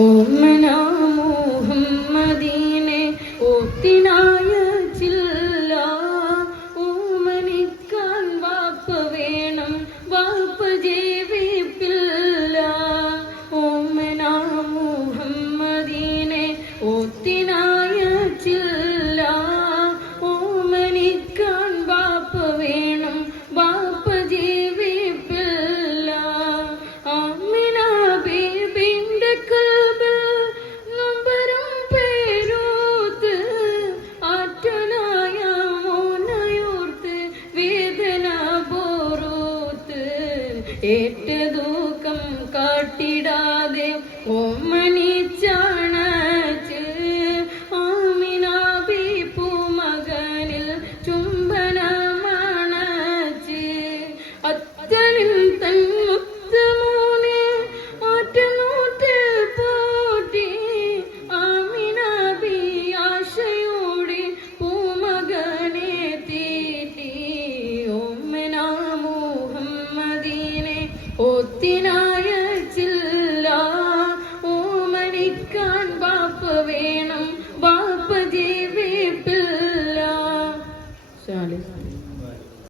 ഓമനാ മുഹമ്മദീനെ ഓത്തിനായ ചില്ല ഓമനിക്കാൻ വാപ്പ വേണം വാപ്പ ജീവിപ്പില്ല ഓമനാ മുഹമ്മദീനെ ഓത്തിനായ ചില്ല ഓമനിക്കാൻ വാപ്പ വേണം വാപ്പ ജീവിപ്പില്ല ആമിന ബീബിന്റെ കൽബിൽ നൊമ്പരം പേരൂത്ത് ആറ്റലായ മോനയോർത്ത് വേദന പോറൂത്ത് ഏറ്റ ദൂക്കം കാട്ടിടാതെ ഓമനിച്ചാണച്ച് ആമിന ബീപ്പു മകനിൽ ചുംബനമാണച്ച് അത്തനിൽ തൻ മുത്തമോനെ ആറ്റനൂറ്റിൽ പോറ്റി ആമിന ബി ആശയോടെ പൂമകനെ തീറ്റി ഓമനാ മുഹമ്മദീനെ ഒത്തിനാ